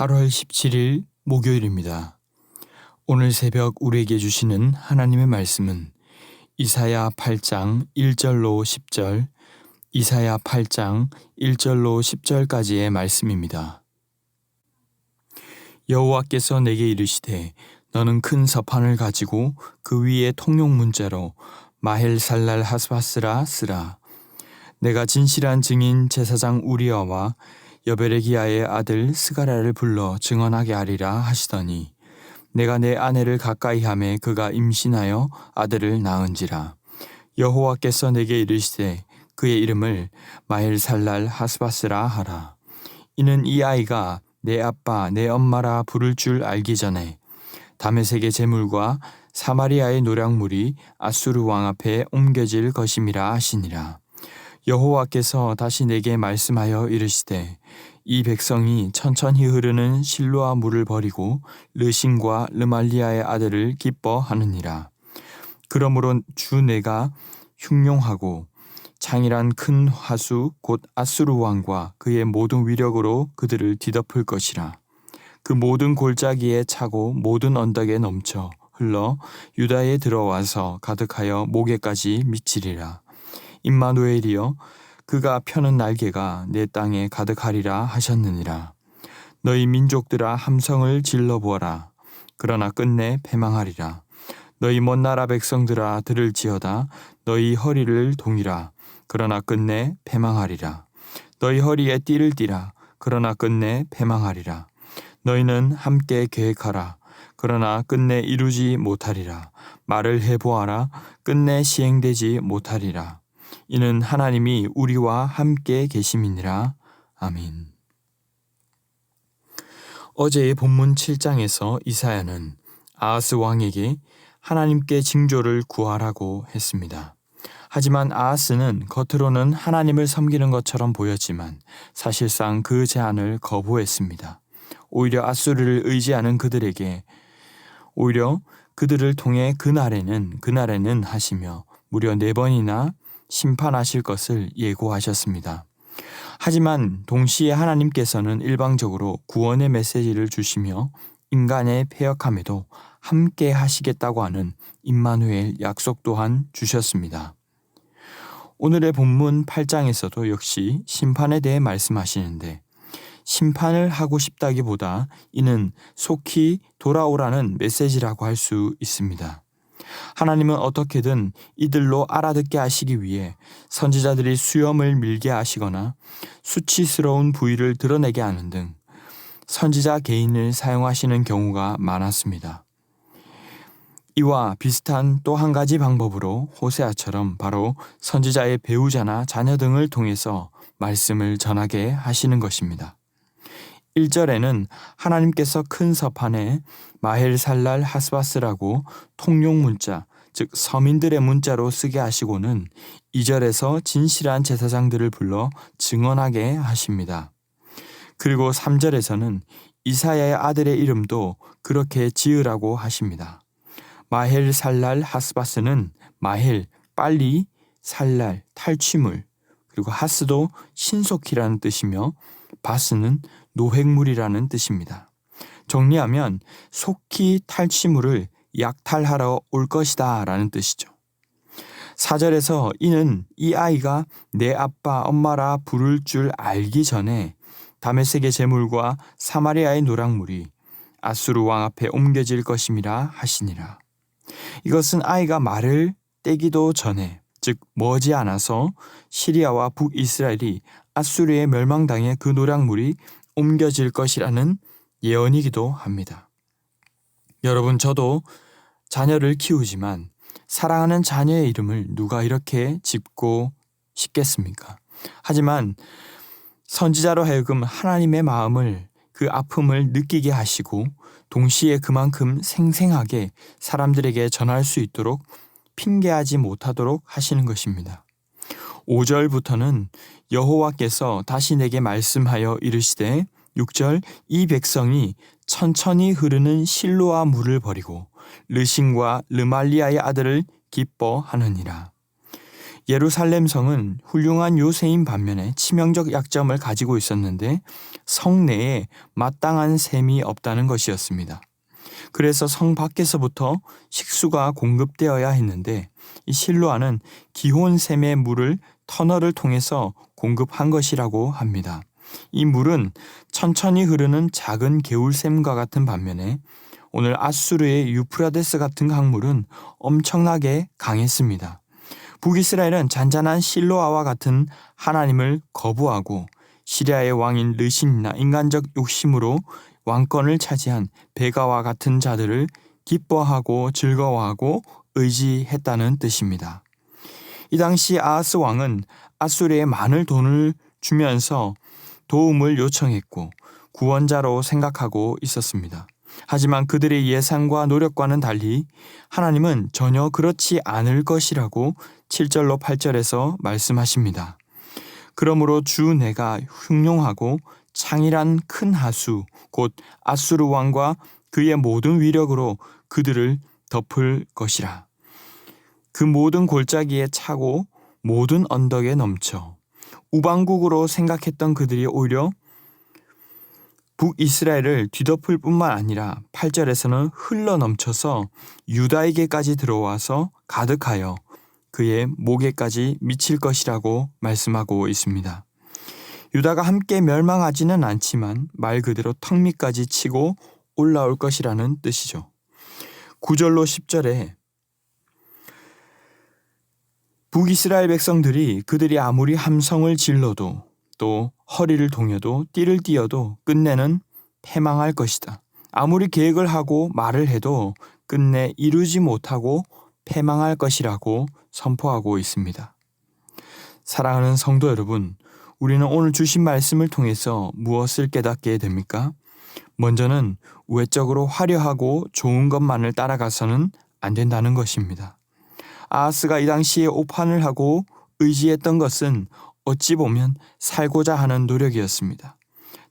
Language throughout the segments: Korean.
8월 17일 목요일입니다. 오늘 새벽 우리에게 주시는 하나님의 말씀은 이사야 8장 1절로 10절, 이사야 8장 1절로 10절까지의 말씀입니다. 여호와께서 내게 이르시되 너는 큰 서판을 가지고 그 위에 통용 문자로 마헬살랄 하스바스라 쓰라. 내가 진실한 증인 제사장 우리아와 여베레기야의 아들 스가랴를 불러 증언하게 하리라 하시더니 내가 내 아내를 가까이 하매 그가 임신하여 아들을 낳은지라. 여호와께서 내게 이르시되 그의 이름을 마헬살랄 하스바스라 하라. 이는 이 아이가 내 아빠 내 엄마라 부를 줄 알기 전에 다메섹의 제물과 사마리아의 노략물이 아수르 왕 앞에 옮겨질 것임이라 하시니라. 여호와께서 다시 내게 말씀하여 이르시되 이 백성이 천천히 흐르는 실로아 물을 버리고 르신과 르말리아의 아들을 기뻐하느니라. 그러므로 주 내가 흉용하고 장이란 큰 화수 곧 아수르 왕과 그의 모든 위력으로 그들을 뒤덮을 것이라. 그 모든 골짜기에 차고 모든 언덕에 넘쳐 흘러 유다에 들어와서 가득하여 목에까지 미치리라. 임마누엘이여 그가 펴는 날개가 내 땅에 가득하리라 하셨느니라. 너희 민족들아 함성을 질러보아라. 그러나 끝내 패망하리라. 너희 먼 나라 백성들아 들을지어다. 너희 허리를 동이라. 그러나 끝내 패망하리라. 너희 허리에 띠를 띠라. 그러나 끝내 패망하리라. 너희는 함께 계획하라. 그러나 끝내 이루지 못하리라. 말을 해보아라. 끝내 시행되지 못하리라. 이는 하나님이 우리와 함께 계심이니라. 아멘. 어제의 본문 7장에서 이사야는 아하스 왕에게 하나님께 징조를 구하라고 했습니다. 하지만 아하스는 겉으로는 하나님을 섬기는 것처럼 보였지만 사실상 그 제안을 거부했습니다. 오히려 아수르를 의지하는 그들에게 오히려 그들을 통해 그날에는 하시며 무려 4번이나 심판하실 것을 예고하셨습니다. 하지만 동시에 하나님께서는 일방적으로 구원의 메시지를 주시며 인간의 패역함에도 함께 하시겠다고 하는 임마누엘 약속 또한 주셨습니다. 오늘의 본문 8장에서도 역시 심판에 대해 말씀하시는데 심판을 하고 싶다기보다 이는 속히 돌아오라는 메시지라고 할 수 있습니다. 하나님은 어떻게든 이들로 알아듣게 하시기 위해 선지자들이 수염을 밀게 하시거나 수치스러운 부위를 드러내게 하는 등 선지자 개인을 사용하시는 경우가 많았습니다. 이와 비슷한 또 한 가지 방법으로 호세아처럼 바로 선지자의 배우자나 자녀 등을 통해서 말씀을 전하게 하시는 것입니다. 1절에는 하나님께서 큰 서판에 마헬살랄 하스바스라고 통용 문자, 즉 서민들의 문자로 쓰게 하시고는 2절에서 진실한 제사장들을 불러 증언하게 하십니다. 그리고 3절에서는 이사야의 아들의 이름도 그렇게 지으라고 하십니다. 마헬살랄 하스바스는 마헬, 빨리, 살랄, 탈취물, 그리고 하스도 신속히라는 뜻이며 바스는 노획물이라는 뜻입니다. 정리하면 속히 탈취물을 약탈하러 올 것이다 라는 뜻이죠. 4절에서 이는 이 아이가 내 아빠 엄마라 부를 줄 알기 전에 다메섹의 제물과 사마리아의 노략물이 아수르 왕 앞에 옮겨질 것임이라 하시니라. 이것은 아이가 말을 떼기도 전에 즉 머지않아서 시리아와 북이스라엘이 아수르의 멸망당해 그 노략물이 옮겨질 것이라는 예언이기도 합니다. 여러분, 저도 자녀를 키우지만 사랑하는 자녀의 이름을 누가 이렇게 짓고 싶겠습니까? 하지만 선지자로 하여금 하나님의 마음을 그 아픔을 느끼게 하시고 동시에 그만큼 생생하게 사람들에게 전할 수 있도록 핑계하지 못하도록 하시는 것입니다. 5절부터는 여호와께서 다시 내게 말씀하여 이르시되 6절 이 백성이 천천히 흐르는 실로아 물을 버리고 르신과 르말리아의 아들을 기뻐하느니라. 예루살렘 성은 훌륭한 요새인 반면에 치명적 약점을 가지고 있었는데 성 내에 마땅한 샘이 없다는 것이었습니다. 그래서 성 밖에서부터 식수가 공급되어야 했는데 이 실로아는 기혼샘의 물을 터널을 통해서 공급한 것이라고 합니다. 이 물은 천천히 흐르는 작은 개울샘과 같은 반면에 오늘 아수르의 유프라데스 같은 강물은 엄청나게 강했습니다. 북이스라엘은 잔잔한 실로아와 같은 하나님을 거부하고 시리아의 왕인 르신이나 인간적 욕심으로 왕권을 차지한 베가와 같은 자들을 기뻐하고 즐거워하고 의지했다는 뜻입니다. 이 당시 아하스 왕은 아수르에 많은 돈을 주면서 도움을 요청했고 구원자로 생각하고 있었습니다. 하지만 그들의 예상과 노력과는 달리 하나님은 전혀 그렇지 않을 것이라고 7절로 8절에서 말씀하십니다. 그러므로 주 내가 흉용하고 창일한 큰 하수 곧 아수르 왕과 그의 모든 위력으로 그들을 덮을 것이라. 그 모든 골짜기에 차고 모든 언덕에 넘쳐 우방국으로 생각했던 그들이 오히려 북이스라엘을 뒤덮을 뿐만 아니라 8절에서는 흘러 넘쳐서 유다에게까지 들어와서 가득하여 그의 목에까지 미칠 것이라고 말씀하고 있습니다. 유다가 함께 멸망하지는 않지만 말 그대로 턱 밑까지 치고 올라올 것이라는 뜻이죠. 9절로 10절에 북이스라엘 백성들이 그들이 아무리 함성을 질러도 또 허리를 동여도 띠를 띄어도 끝내는 패망할 것이다. 아무리 계획을 하고 말을 해도 끝내 이루지 못하고 패망할 것이라고 선포하고 있습니다. 사랑하는 성도 여러분, 우리는 오늘 주신 말씀을 통해서 무엇을 깨닫게 됩니까? 먼저는 외적으로 화려하고 좋은 것만을 따라가서는 안 된다는 것입니다. 아하스가 이 당시에 오판을 하고 의지했던 것은 어찌 보면 살고자 하는 노력이었습니다.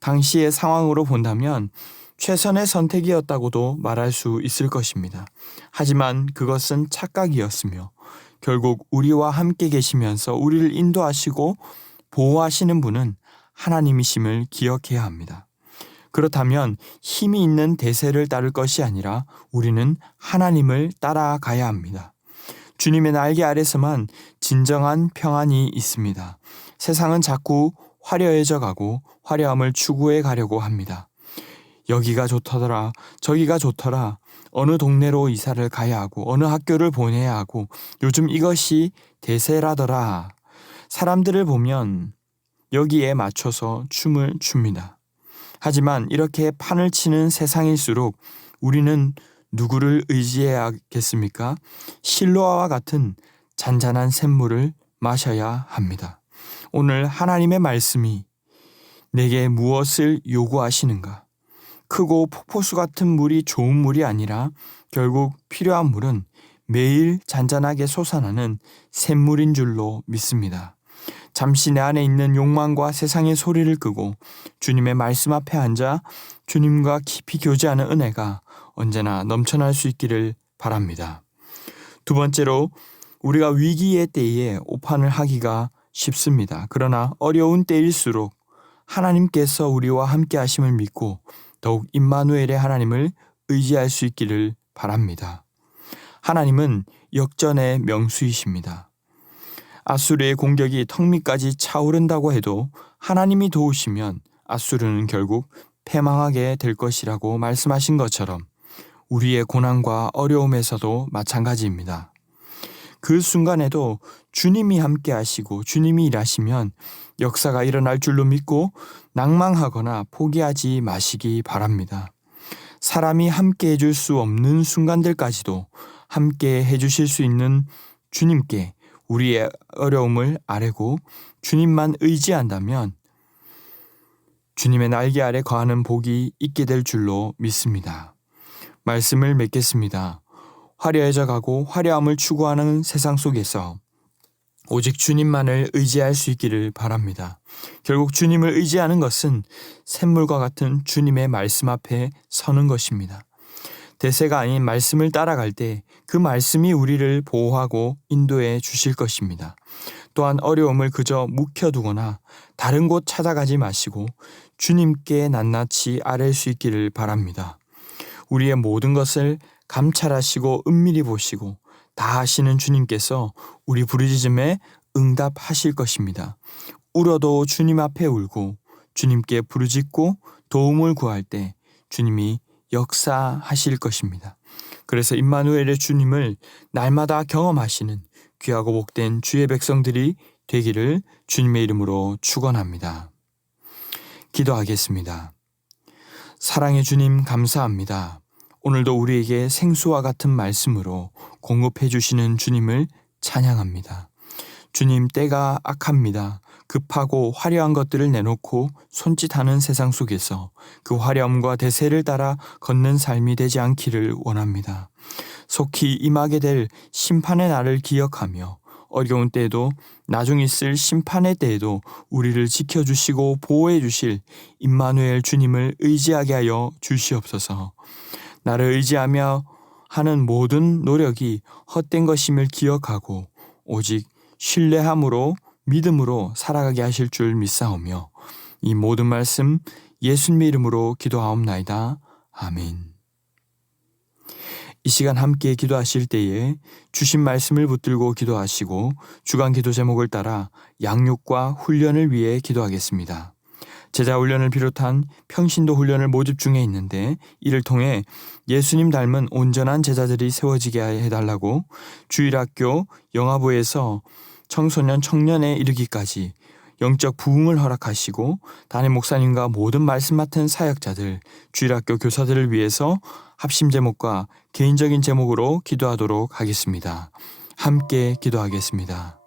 당시의 상황으로 본다면 최선의 선택이었다고도 말할 수 있을 것입니다. 하지만 그것은 착각이었으며 결국 우리와 함께 계시면서 우리를 인도하시고 보호하시는 분은 하나님이심을 기억해야 합니다. 그렇다면 힘이 있는 대세를 따를 것이 아니라 우리는 하나님을 따라가야 합니다. 주님의 날개 아래서만 진정한 평안이 있습니다. 세상은 자꾸 화려해져 가고 화려함을 추구해 가려고 합니다. 여기가 좋더라, 저기가 좋더라, 어느 동네로 이사를 가야 하고 어느 학교를 보내야 하고 요즘 이것이 대세라더라. 사람들을 보면 여기에 맞춰서 춤을 춥니다. 하지만 이렇게 판을 치는 세상일수록 우리는 누구를 의지해야겠습니까? 실로아와 같은 잔잔한 샘물을 마셔야 합니다. 오늘 하나님의 말씀이 내게 무엇을 요구하시는가? 크고 폭포수 같은 물이 좋은 물이 아니라 결국 필요한 물은 매일 잔잔하게 솟아나는 샘물인 줄로 믿습니다. 잠시 내 안에 있는 욕망과 세상의 소리를 끄고 주님의 말씀 앞에 앉아 주님과 깊이 교제하는 은혜가 언제나 넘쳐날 수 있기를 바랍니다. 두 번째로 우리가 위기의 때에 오판을 하기가 쉽습니다. 그러나 어려운 때일수록 하나님께서 우리와 함께 하심을 믿고 더욱 임마누엘의 하나님을 의지할 수 있기를 바랍니다. 하나님은 역전의 명수이십니다. 아수르의 공격이 턱 밑까지 차오른다고 해도 하나님이 도우시면 아수르는 결국 패망하게 될 것이라고 말씀하신 것처럼 우리의 고난과 어려움에서도 마찬가지입니다. 그 순간에도 주님이 함께 하시고 주님이 일하시면 역사가 일어날 줄로 믿고 낭망하거나 포기하지 마시기 바랍니다. 사람이 함께 해줄 수 없는 순간들까지도 함께 해주실 수 있는 주님께 우리의 어려움을 아뢰고 주님만 의지한다면 주님의 날개 아래 거하는 복이 있게 될 줄로 믿습니다. 말씀을 맺겠습니다. 화려해져 가고 화려함을 추구하는 세상 속에서 오직 주님만을 의지할 수 있기를 바랍니다. 결국 주님을 의지하는 것은 샘물과 같은 주님의 말씀 앞에 서는 것입니다. 대세가 아닌 말씀을 따라갈 때 그 말씀이 우리를 보호하고 인도해 주실 것입니다. 또한 어려움을 그저 묵혀두거나 다른 곳 찾아가지 마시고 주님께 낱낱이 아뢰 수 있기를 바랍니다. 우리의 모든 것을 감찰하시고 은밀히 보시고 다 아시는 주님께서 우리 부르짖음에 응답하실 것입니다. 울어도 주님 앞에 울고 주님께 부르짖고 도움을 구할 때 주님이 역사하실 것입니다. 그래서 임마누엘의 주님을 날마다 경험하시는 귀하고 복된 주의 백성들이 되기를 주님의 이름으로 축원합니다. 기도하겠습니다. 사랑의 주님 감사합니다. 오늘도 우리에게 생수와 같은 말씀으로 공급해 주시는 주님을 찬양합니다. 주님, 때가 악합니다. 급하고 화려한 것들을 내놓고 손짓하는 세상 속에서 그 화려함과 대세를 따라 걷는 삶이 되지 않기를 원합니다. 속히 임하게 될 심판의 날을 기억하며 어려운 때에도 나중 있을 심판의 때에도 우리를 지켜주시고 보호해 주실 임마누엘 주님을 의지하게 하여 주시옵소서. 나를 의지하며 하는 모든 노력이 헛된 것임을 기억하고 오직 신뢰함으로 믿음으로 살아가게 하실 줄 믿사오며 이 모든 말씀 예수님의 이름으로 기도하옵나이다. 아멘. 이 시간 함께 기도하실 때에 주신 말씀을 붙들고 기도하시고 주간 기도 제목을 따라 양육과 훈련을 위해 기도하겠습니다. 제자 훈련을 비롯한 평신도 훈련을 모집 중에 있는데 이를 통해 예수님 닮은 온전한 제자들이 세워지게 해달라고 주일학교 영아부에서 청소년 청년에 이르기까지 영적 부흥을 허락하시고 담임 목사님과 모든 말씀 맡은 사역자들, 주일학교 교사들을 위해서 합심 제목과 개인적인 제목으로 기도하도록 하겠습니다. 함께 기도하겠습니다.